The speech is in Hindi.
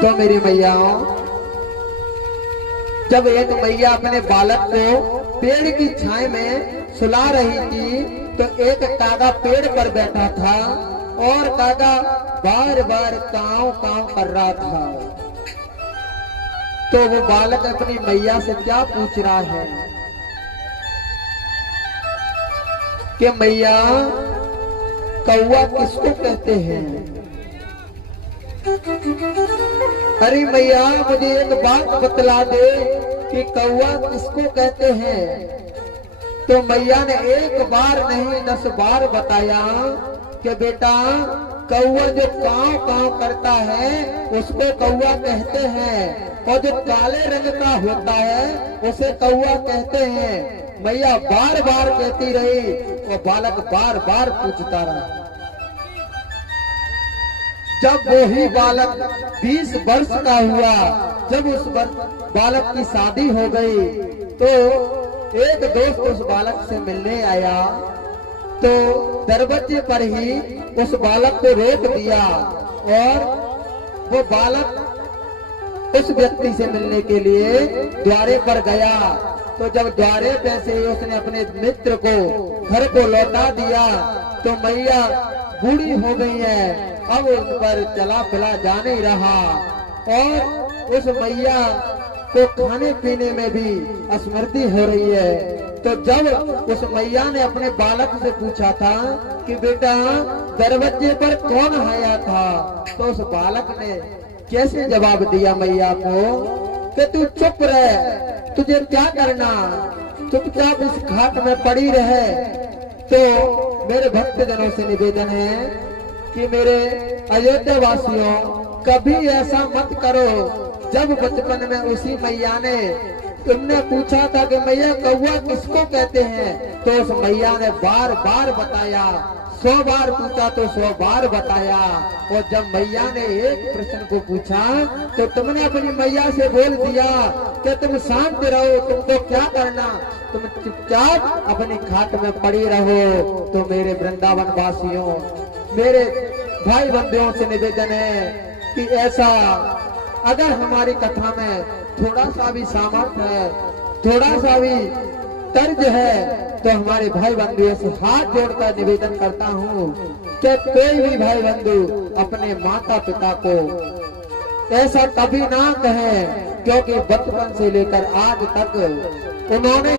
तो मेरी मैयाओं, जब एक मैया अपने बालक को पेड़ की छाए में सुला रही थी तो एक कागा पेड़ पर बैठा था और कागा बार बार कांव कांव कर रहा था। तो वो बालक अपनी मैया से क्या पूछ रहा है कि मैया, कौवा किसको कहते हैं? अरे मैया, मुझे एक बात बतला दे कि कौवा किसको कहते हैं। तो मैया ने एक बार नहीं 10 बार बताया कि बेटा, कौवा जो कांव कांव करता है उसको कौवा कहते हैं, और जो काले रंग का होता है उसे कौवा कहते हैं। मैया बार बार कहती रही और बालक बार बार पूछता रहा। जब वही बालक 20 वर्ष का हुआ, जब उस बालक की शादी हो गई तो एक दोस्त उस बालक से मिलने आया तो दरवाजे पर ही उस बालक को रोक दिया और वो बालक उस व्यक्ति से मिलने के लिए द्वारे पर गया। तो जब द्वारे पे से उसने अपने मित्र को घर को लौटा दिया तो मैया बूढ़ी हो गई है, अब उन पर चला फिरा जा नहीं रहा और उस मैया को खाने पीने में भी अस्मृति हो रही है। तो जब उस मैया ने अपने बालक से पूछा था कि बेटा, दरवाजे पर कौन आया था, तो उस बालक ने कैसे जवाब दिया मैया को कि तू चुप रह, तुझे क्या करना, चुपचाप इस घाट में पड़ी रहे। तो मेरे भक्तजनों से निवेदन है कि मेरे अयोध्या वासियों, कभी ऐसा मत करो। जब बचपन में उसी मैया ने तुमने पूछा था कि मैया कौवा किसको कहते हैं, तो उस मैया ने बार बार बताया, 100 बार पूछा तो 100 बार बताया। और जब मैया ने एक प्रश्न को पूछा तो तुमने अपनी मैया से बोल दिया कि तुम शांत रहो, तुमको क्या करना, तुम चुपचाप अपनी खाट में पड़ी रहो। तो मेरे वृंदावन वासियों, मेरे भाई बंधुओं से निवेदन है कि ऐसा अगर हमारी कथा में थोड़ा सा भी सामर्थ्य है, थोड़ा सा भी तर्ज है, तो हमारे भाई बंधुओं से हाथ जोड़कर निवेदन करता हूँ कि कोई भी भाई बंधु अपने माता पिता को ऐसा कभी ना कहे, क्योंकि बचपन से लेकर आज तक उन्होंने